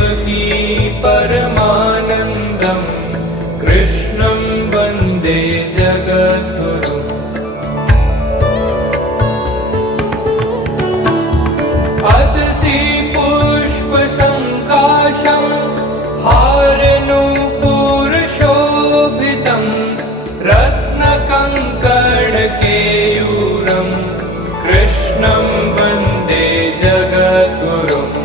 देवकी परमानन्दं कृष्णं वन्दे जगद्गुरुम्। अतसि पुष्पसङ्काशं हारनूपुरशोभितं रत्नकङ्कणकेयूरं कृष्णं वन्दे जगद्गुरुम्।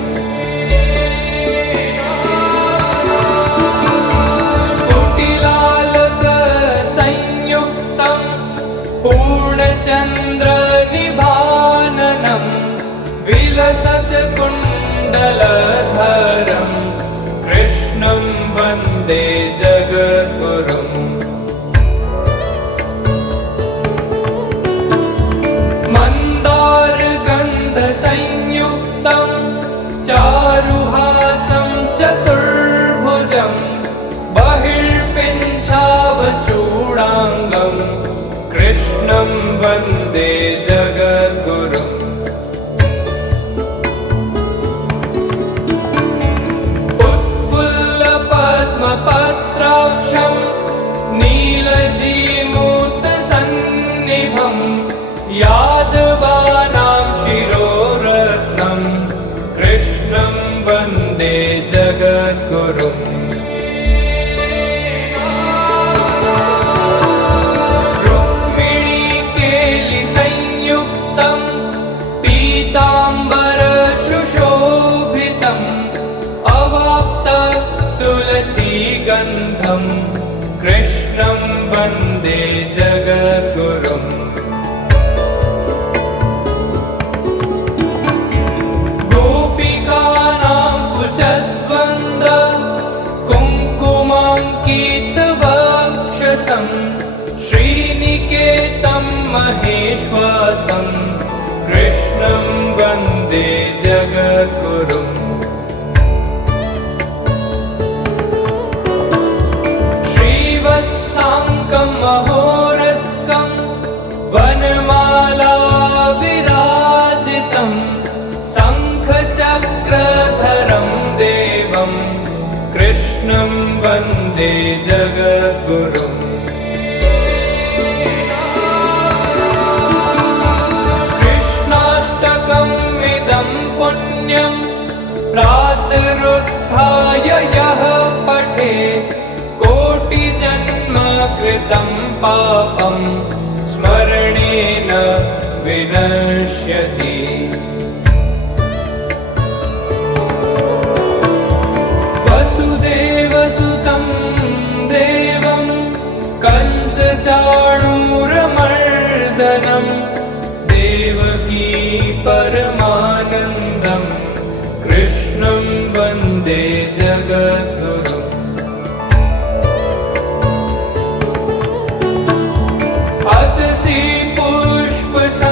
कुटिलालकसंयुक्तं पूर्णचन्द्रनिभाननं विलसत्कुण्डलधरं कृष्णं वन्दे जगद्गुरुम्। मन्दारगन्धसंयुक्तं चारुहासं चतुर्भुजं बहिर्पिञ्छावचूडाङ्गं कृष्णं वन्दे जगद्गुरुम्। उत्फुल्लपद्मपत्राक्षं नीलजीमूतसन्निभं यादवानां शिरोरत्नं कृष्णं वन्दे जगद्गुरुम्। रुक्मिणीकेलिसंयुक्तं पीताम्बरसुशोभितम् अवाप्ततुलसीगन्धं कृष्णं वन्दे जगद्गुरुम्। गोपिकानां कुचद्वन्द कुङ्कुमाङ्कितवक्षसं श्रीनिकेतं महेश्वासं कृष्णं वन्दे जगद्गुरुम्। श्रीवत्साङ्कं महोरस्कं वनमालाविराजितं शङ्खचक्रधरं देवं कृष्णं वन्दे जगद्गुरुम्। कृष्णाष्टकमिदं पुण्यं प्रातरुत्थाय यः पठेत् कोटिजन्मकृतं पापं स्मरणेन विनश्यति। वसुदेवसुतं देवं कंसचाणूरमर्दनं देवकी परमानन्दं कृष्णं वन्दे जगद्गुरुम्। अतसि पुष्पसङ्काशं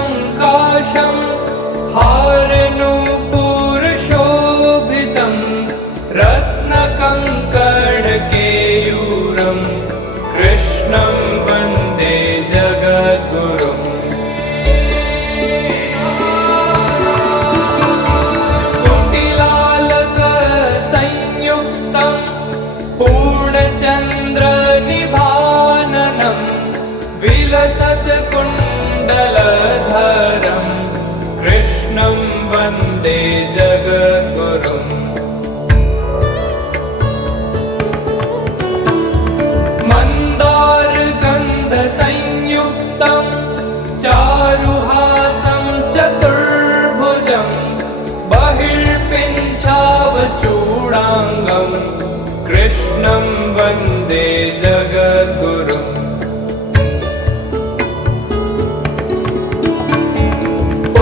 हारनूपुरशोभितं रत्नकङ्कणकेयूरं कृष्णं वन्दे जगद्गुरुम्। कुटिलालकसंयुक्तं पूर्णचन्द्रनिभाननं विलसत्कुण्डलधरं कृष्णं वन्दे जगद्गुरुम्। मन्दारगन्धसंयुक्तं चारुहासं चतुर्भुजं बहिर्पिञ्छावचूडाङ्गं कृष्णं वन्दे जगद्गुरुम्।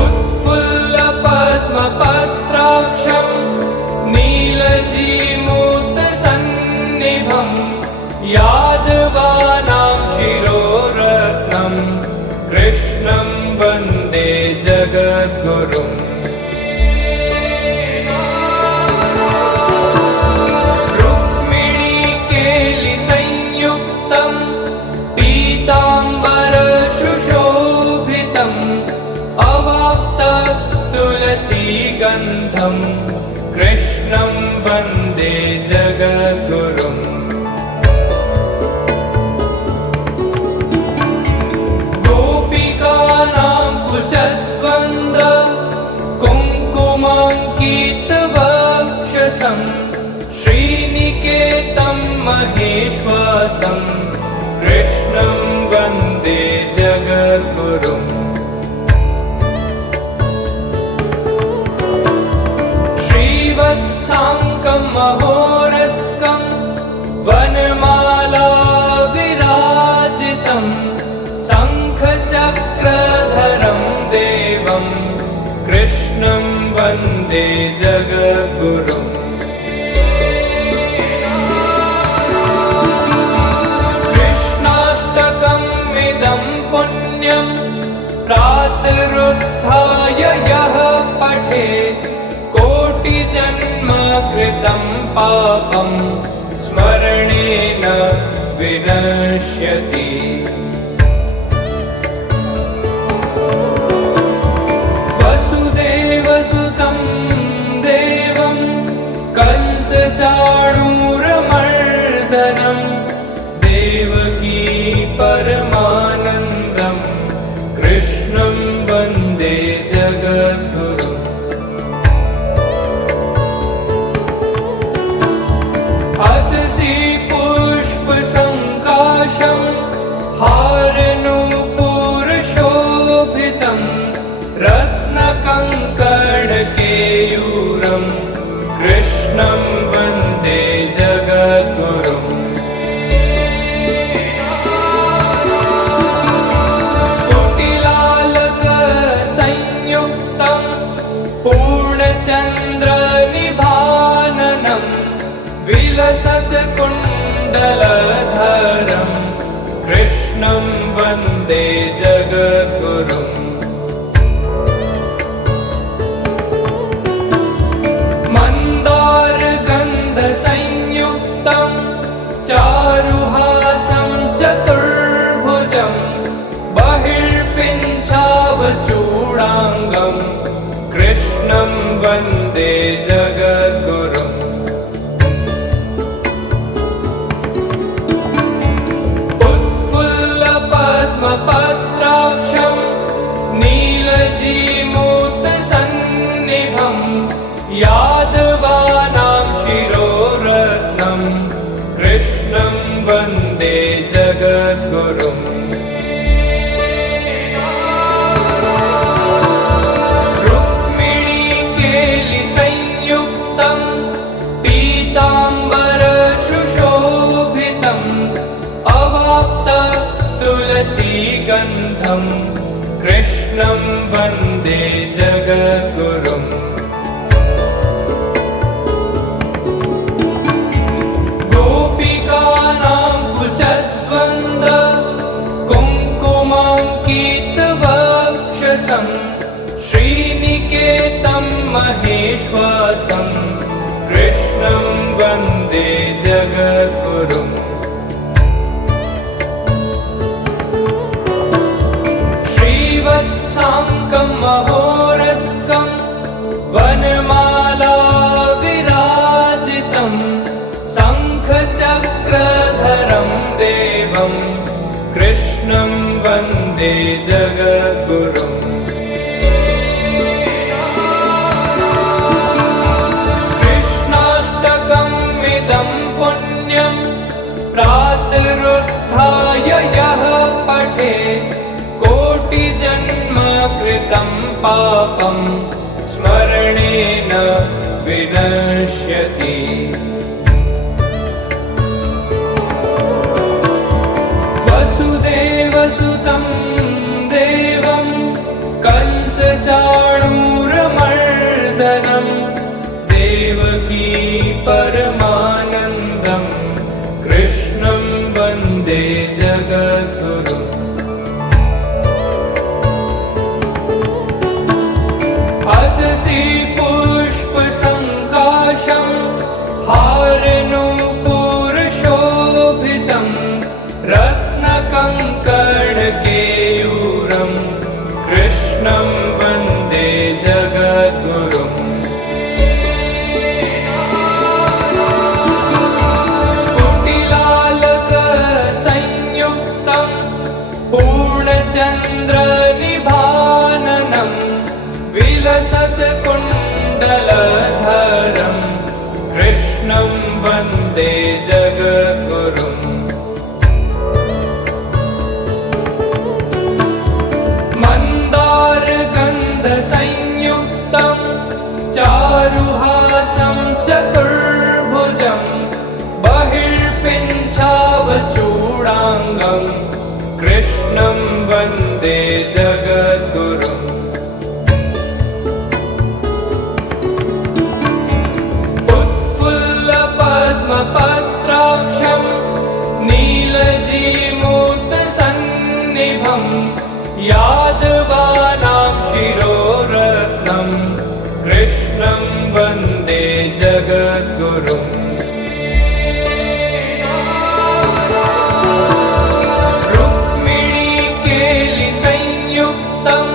उत्फुल्लपद्मपत्राक्षं नीलजीमूतसन्निभं यादवानां शिरोरत्नं कृष्णं वन्दे जगद्गुरुम्। रुक्मिणीकेलिसंयुक्तं पीताम्बरसुशोभितं अवाप्ततुलसीगन्धं कृष्णं वन्दे जगद्गुरुम् गोपिकानां कुचद्वन्द कुङ्कुमाङ्कितवक्षसं श्रीनिकेतं महेश्वासं कृष्णं वन्दे जगद्गुरुम् श्रीवत्साङ्कं महोरस्कं वनमाला विराजितं शङ्खचक्रधरं देवं कृष्णं वन्दे जगद्गुरुम् कृष्णाष्टकमिदं पुण्यं प्रातरुत्थाय यः पठेत् कोटिजन्मकृतं पापं स्मरणेन विनश्यति वसुदेवसुतं देवं कंसचाणूरमर्दनं देवकी परमानन्दं कृष्णं वन्दे जगद्गुरुम् अतसि पुष्पसङ्काशं हारनूपुरशोभितं रत्नकङ्कणकेयूरं कृष्णं वन्दे जगद्गुरुम् कुटिलालकसंयुक्तं पूर्णचन्द्रनिभाननं विलसत्कुण्डलधरं कृष्णं वन्दे जगद्गुरुम् मन्दारगन्धसंयुक्तं चारुहासं चतुर्भुजं बहिर्पिञ्छावचूडाङ्गं कृष्णं वन्दे जगद्गुरुम् उत्फुल्लपद्मपत्राक्षं नीलजीमूतसन्निभं यादवानां शिरोरत्नं कृष्णं वन्दे जगद्गुरुम् रुक्मिणीकेलिसंयुक्तं पीताम्बरसुशोभितम् अवाप्ततुलसीगन्धं कृष्णं वन्दे जगद्गुरुम् गोपिकानां कुचद्वन्द कुङ्कुमाङ्कितवक्षसं श्रीनिकेतं महेश्वासं कृष्णं वन्दे जगद्गुरुम् श्रीवत्साङ्कं महोरस्कं वनमाला विराजितं शङ्खचक्रधरं देवं कृष्णं वन्दे जगद्गुरुम् कृष्णाष्टकमिदं पुण्यं प्रातरुत्थाय यः पठेत् कोटिजन्मकृतं पापं स्मरणेन विनश्यति वसुदेवसुतं देवं कंसचाणूरमर्दनं देवकी परमानन्दं कृष्णं वन्दे जगद्गुरुम् अतसि पुष्पसङ्काशं हारनूपुरशोभितं रत्नकङ्कणकेयूरं कृष्णं वन्दे जगद्गुरुम् मन्दारगन्धसंयुक्तं चारुहासं चतुर्भुजं बहिर्पिञ्छावचूडाङ्गं कृष्णं वन्दे जगद्गुरुम् उत्फुल्लपद्मपत्राक्षं नीलजीमूतसन्निभं यादवानां शिरोरत्नं कृष्णं वन्दे जगद्गुरुम् रुक्मिणीकेलिसंयुक्तं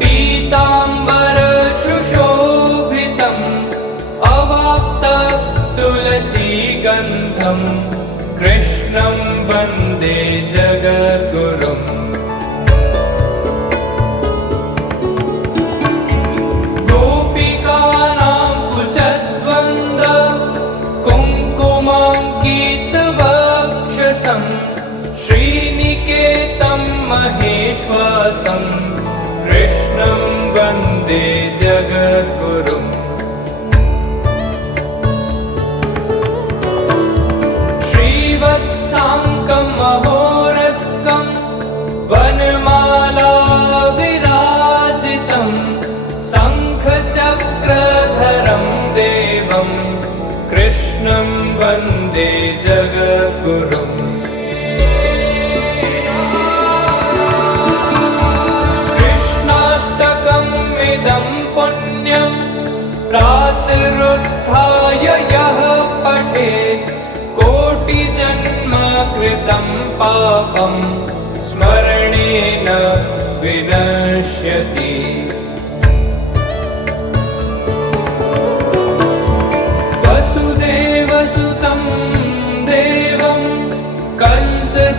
पीताम्बरसुशोभितम् अवाप्ततुलसीगन्धं कृष्णं वन्दे जगद्गुरुम् श्रीनिकेतं महेश्वासं कृष्णं वन्दे जगद्गुरुम् श्रीवत्साङ्कं महोरस्कं वनमाला विराजितं शङ्खचक्रधरं देवं कृष्णं वन्दे जगद्गुरुम् पुण्यं प्रातरुत्थाय यः पठेत् कोटिजन्मकृतं पापं स्मरणेन विनश्यति वसुदेवसुतं देवं कंसचाणूरमर्दनं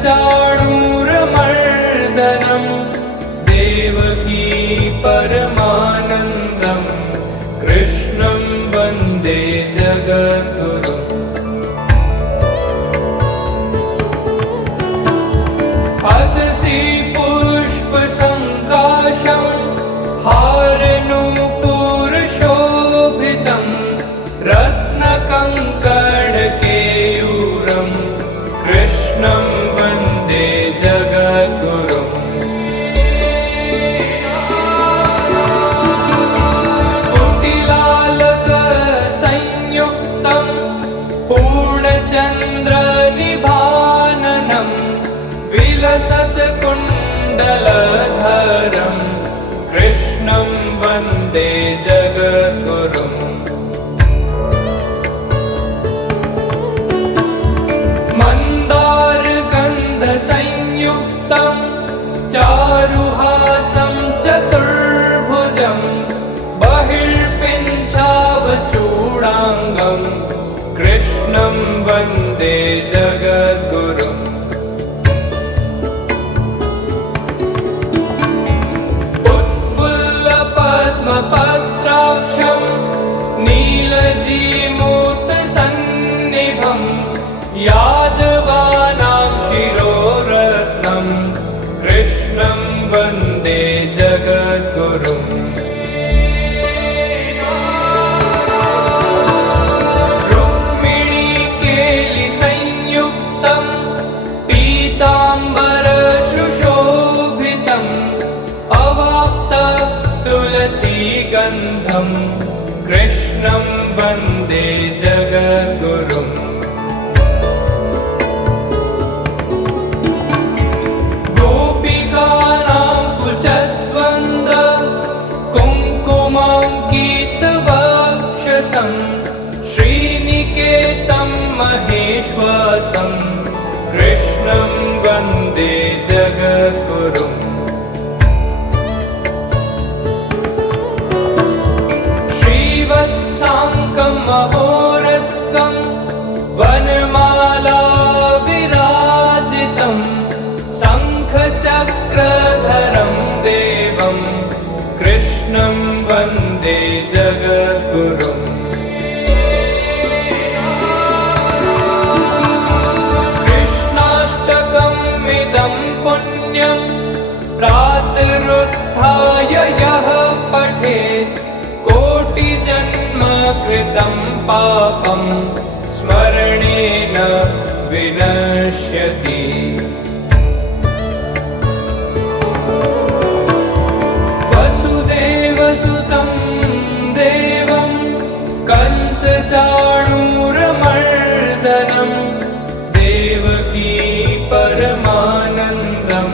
देवकी परमानन्दं कृष्णं वन्दे जगद्गुरुम् अदसि पुष्पसङ्काशं हारनूपुरशोभितं रत्नकङ्कणकेयूरं कृष्णं वन्दे जगद्गुरुम् पूर्णचन्द्रनिभाननं विलसत्कुण्डलधरं कृष्णं वन्दे जगद्गुरुम् मन्दारगन्धसंयुक्तं चारुहासं चतुर्भुजं बहिर्पिञ्छावचूडाङ्गं कृष्णं वन्दे जगद्गुरुम् उत्फुल्लपद्मपत्राक्षं नीलजीमूतसन्निभं यादवानां शिरोरत्नं कृष्णं वन्दे जगद्गुरुम् पीताम्बरसुशोभितम् अवाप्ततुलसीगन्धं कृष्णं वन्दे जगद्गुरुम् गोपिकानां कुचद्वन्द्व कुङ्कुमाङ्कितवक्षसं श्रीनिकेतं महेश्वासं कृष्णं वन्दे जगद्गुरुम् श्रीवत्साङ्कं महोरस्कं वनमाला विराजितं शङ्खचक्रधरं देवं कृष्णं वन्दे जगद्गुरुम् कृतं पापं स्मरणेन विनश्यति। वसुदेवसुतं देवं कंसचाणूरमर्दनं देवकी परमानन्दं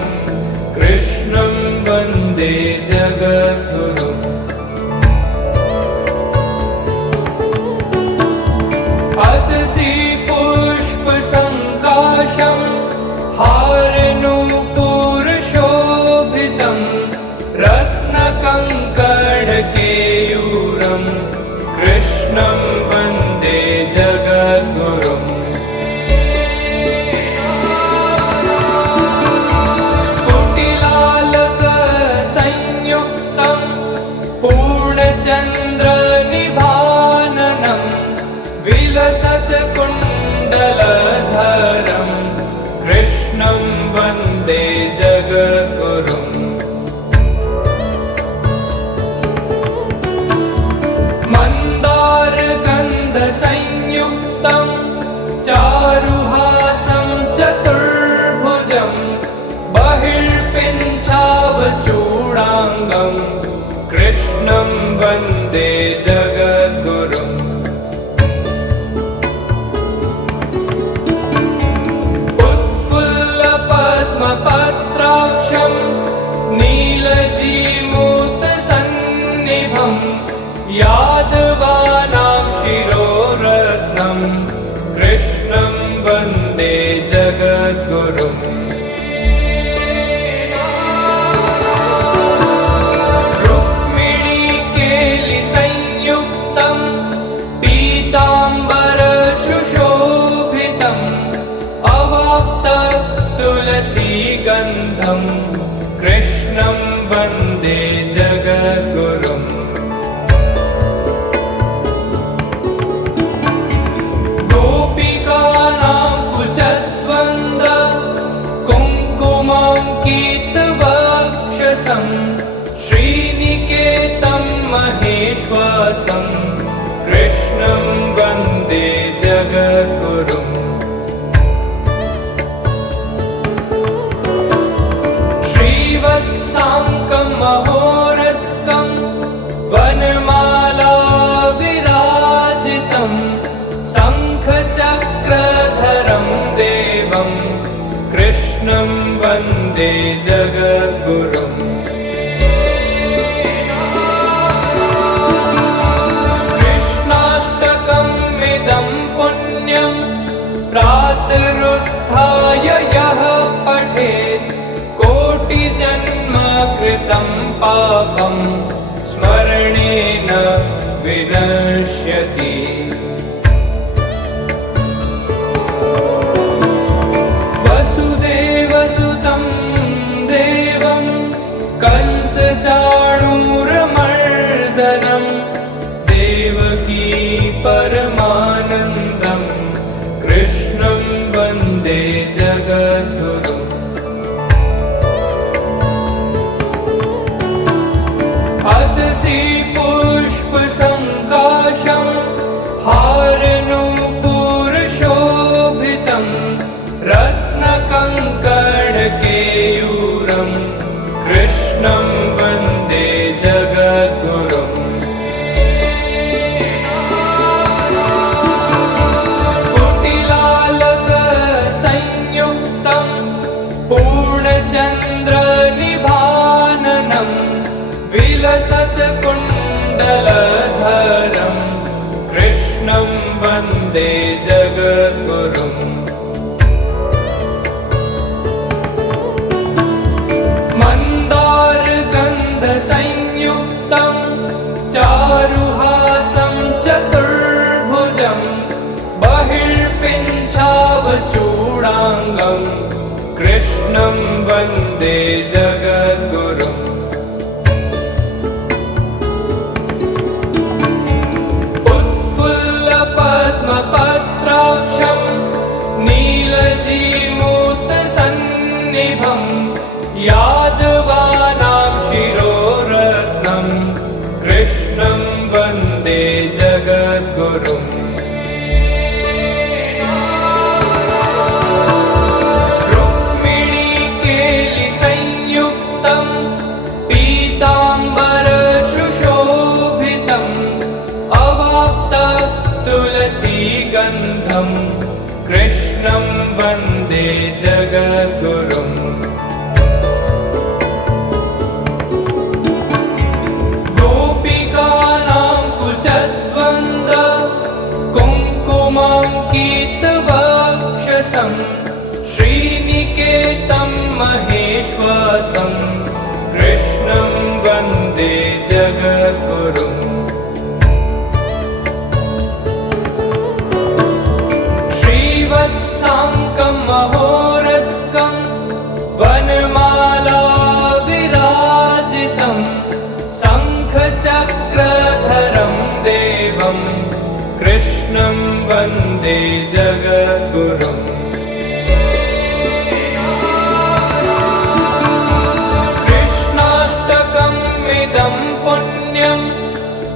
कृष्णं वन्दे जगद्गुरुम्। अतसि पुष्पसङ्काशं हारनूपुरशोभितं रत्नकङ्कणकेयूरं कृष्णं वन्दे जगद्गुरुम्। कुटिलालकसंयुक्तं पूर्णचन्द्रनिभाननं विलसत्कुण्डलधरं कृष्णं वन्दे जगद्गुरुम्। मन्दारगन्धसंयुक्तं चारुहासं चतुर्भुजं बहिर्पिञ्छावचूडाङ्गं कृष्णं वन्दे जगद्गुरुम्। उत्फुल्लपद्मपत्राक्षं नीलजीमूतसन्निभं यादवानां शिरोरत्नं कृष्णं वन्दे जगद्गुरुम्। रुक्मिणीकेलिसंयुक्तं पीताम्बरसुशोभितं अवाप्ततुलसीगन्धं कृष्णं वन्दे जगद्गुरुम्। गोपिकानां कुचद्वन्द कुङ्कुमाङ्कितवक्षसं श्रीनिकेतं महेश्वासं कृष्णं वन्दे जगद्गुरुम्। श्रीवत्साङ्कं महोरस्कं वनमाला विराजितं शङ्खचक्रधरं देवं कृष्णं वन्दे जगद्गुरुम्। कृष्णाष्टकमिदं पुण्यं प्रातरुत्थाय यः पठेत् कोटिजन्मकृतं पापं स्मरणेन विनश्यति। वसुदेवसुतं देवं कंसचाणूरमर्दनं देवकी परमानन्दं कृष्णं वन्दे जगद्गुरुम्। अतसि पुष्पसङ्काशं हारनूपुरशोभितं रत्नकङ्कणकेयूरं कृष्णं वन्दे जगद्गुरुम्। कुटिलालकसंयुक्तं पूर्णचन्द्रनिभाननं विलसत्कुण्डलधरं कृष्णं वन्दे जगद्गुरुम्। मन्दारगन्धसंयुक्तं चारुहासं चतुर्भुजं बहिर्पिञ्छावचूडाङ्गं कृष्णं वन्दे जगद्गुरुम्। उत्फुल्लपद्मपत्राक्षं नीलजीमूतसन्निभं यादवानां शिरोरत्नं कृष्णं वन्दे जगद्गुरुम्। तुलसीगन्धं कृष्णं वन्दे जगद्गुरुम् गोपिकानां कुचद्वन्द कुङ्कुमाङ्कितवक्षसं श्रीनिकेतं महेश्वासं कृष्णं वन्दे जगद्गुरुम् श्रीवत्साङ्कं महोरस्कं वनमाला विराजितं शङ्खचक्रधरं देवं कृष्णं वन्दे जगद्गुरुम् पुण्यं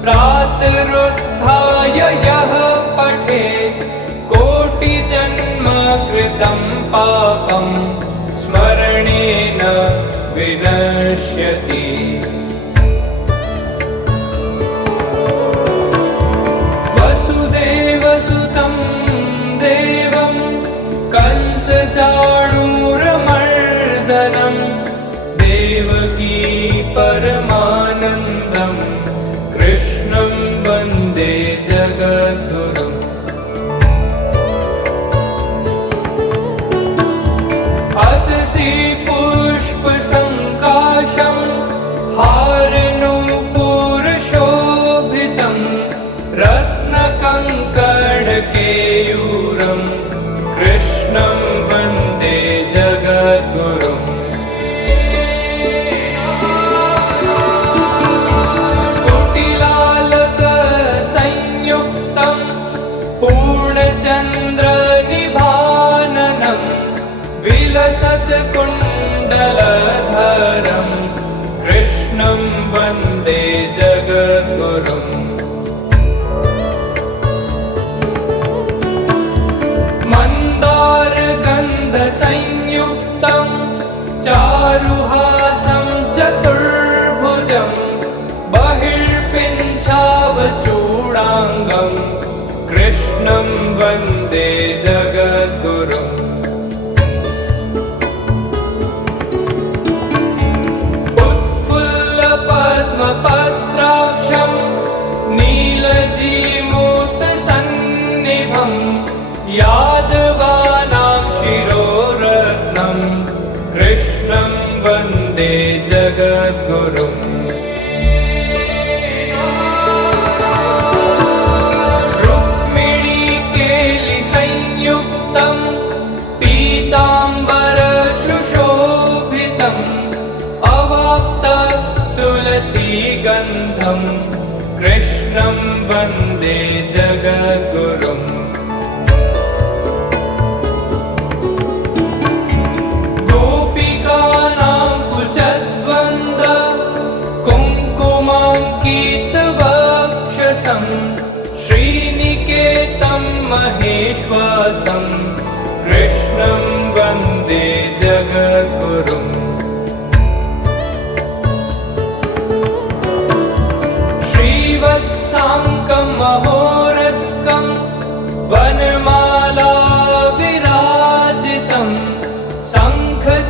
प्रातरुत्थाय यः पठेत् कोटिजन्म कृतं पापं स्मरणेन विनश्यति। वसुदेवसुतं देवं कंसचाणूरमर्दनं देवकी परमानन्दं कृष्णं वन्दे जगद्गुरुम् अतसि पुष्पसङ्काशं हारनूपुरशोभितं रत्नकङ्कणकेयूरं कृष्णं वन्दे जगद्गुरुम् पूर्णचन्द्रनिभाननं विलसत्कुण्डलधरं कृष्णं वन्दे जगद्गुरुम् मन्दारगन्धसंयुक्तं चारुहासं चतुर्भुजं बहिर्पिञ्छावचूडाङ्गं कृष्णं वन्दे जगद्गुरुम् उत्फुल्लपद्मपत्राक्षं नीलजीमूतसन्निभं यादवानां शिरोरत्नं कृष्णं वन्दे जगद्गुरुम् पीताम्बरसुशोभितम् अवाप्ततुलसीगन्धं कृष्णं वन्दे जगद्गुरुम् गोपिकानां कुचद्वन्द कुङ्कुमाङ्कितवक्षसं श्रीनिकेतं महेश्वासं कृष्णं वन्दे जगद्गुरुम् श्रीवत्साङ्कं महोरस्कं वनमाला विराजितं शङ्खचक्रधरं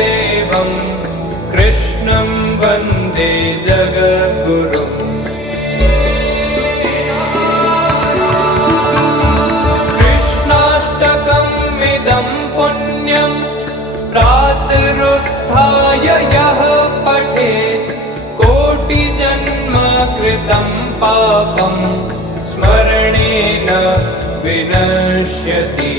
देवं कृष्णं वन्दे जगद्गुरुम् पुण्यं प्रातरुत्थाय यः पठेत् कोटिजन्म कृतं पापं स्मरणेन विनश्यति।